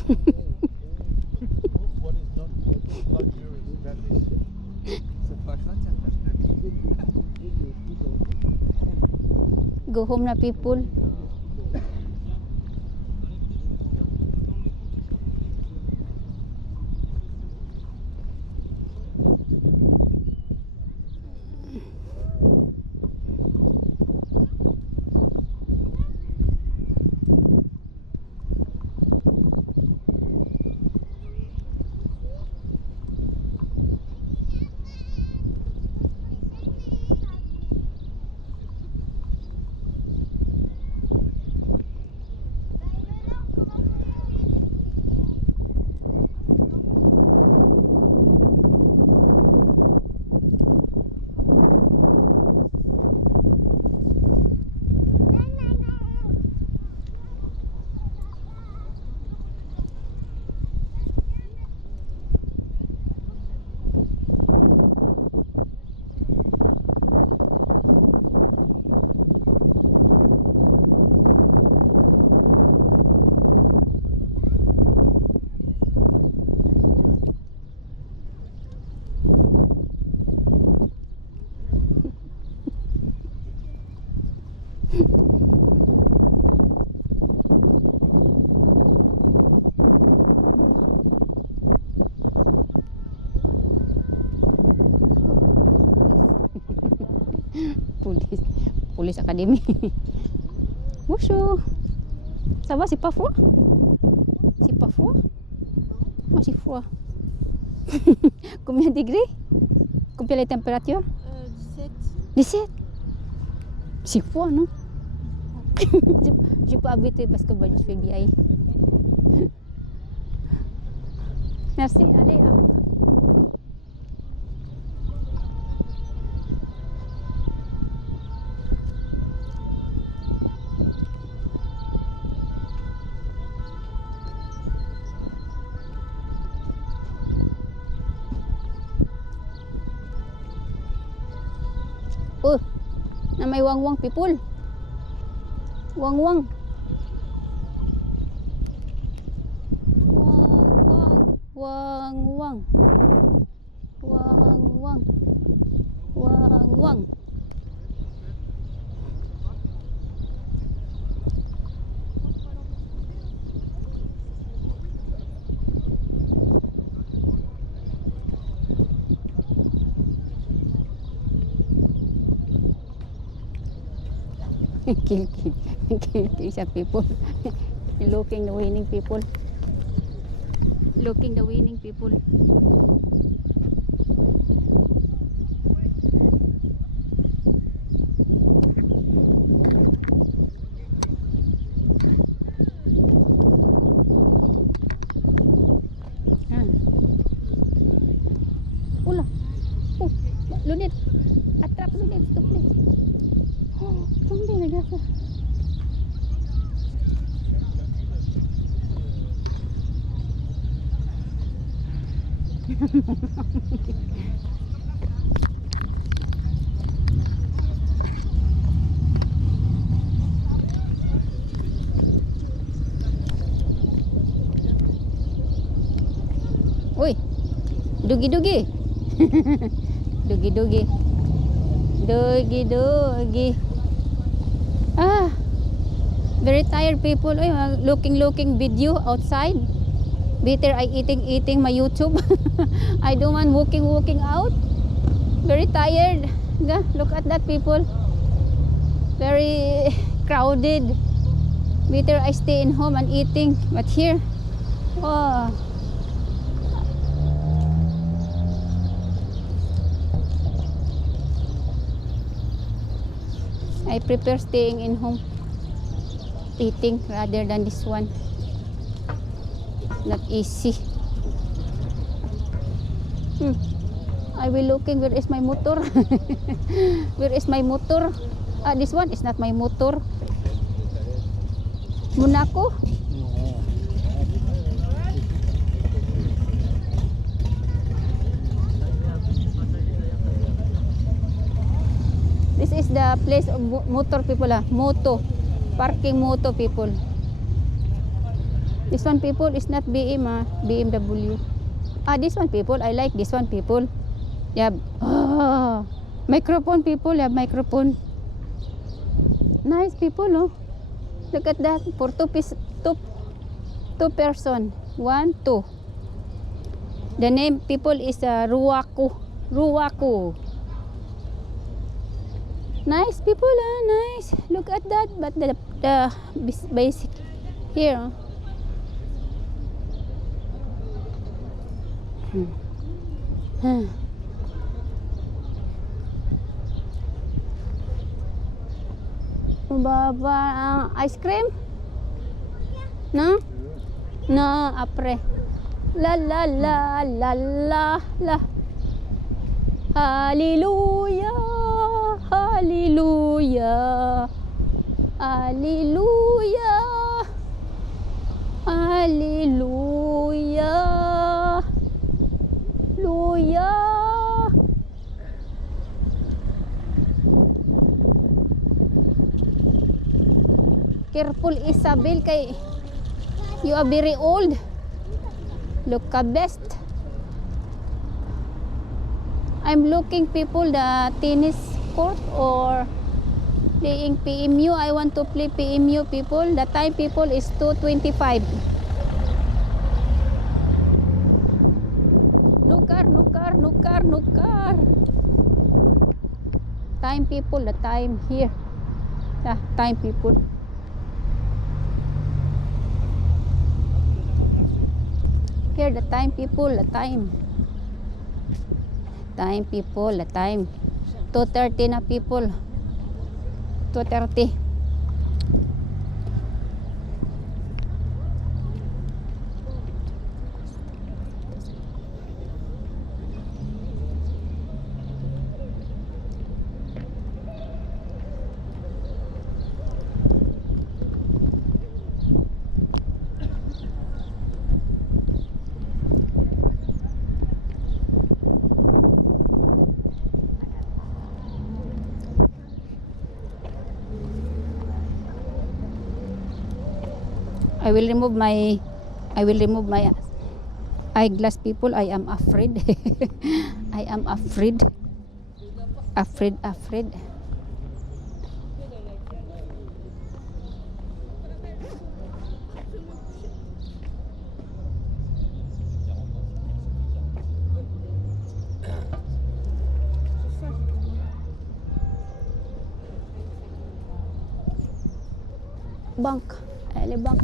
What is not luxurious about this? Go home na people. Police Academy. Bonjour. Ça va, c'est pas froid? C'est pas froid? Moi, c'est froid. Combien de degrés? Combien la température? 17. 17? C'est froid, non? J'ai pas habité parce que je suis vieille. Merci, allez. Oh, na may wangwang people. Wangwang. Wangwang. Wangwang. Wangwang. Kill sa people. Looking the winning people. Looking the winning people. Ula. Oh, Lunit. Attrap Lunit. Stop please. Oh, tumbi na gasa. Oi, dugi-dugi. Dugi-dugi. Dugi-dugi. Ah, very tired people. Oy, looking video outside. Better I eating my YouTube. I don't want walking out. Very tired. Look at that people. Very crowded. Better I stay in home and eating. But here, oh. I prefer staying in home eating rather than this one. Not easy. I will looking where is my motor. Where is my motor? This one is not my motor. Monaco. This is the place of motor people. Moto. Parking moto people. This one people is not BM, BMW. This one people, I like this one people. Yeah. Microphone people, yeah, microphone. Nice people, no? Look at that. For two person. 1, 2. The name people is Ruwaku. Ruwaku. Nice people, nice. Look at that. But the basic here. Baba, ice cream? No? No, apre. La la la la la la. Hallelujah, hallelujah, hallelujah, hallelujah, hallelujah. Careful Isabel kay you are very old. Look ka best. I'm looking people the tennis court or playing PMU. I want to play PMU people. The time people is 2:25. Nukar, nukar, nukar, nukar. Time people, the time here. The time people. Here the time people, the time. Time people, the time. 2:30 na people. 2:30. I will remove my eyeglass people. I am afraid. I am afraid. Afraid. Bank. Alibang.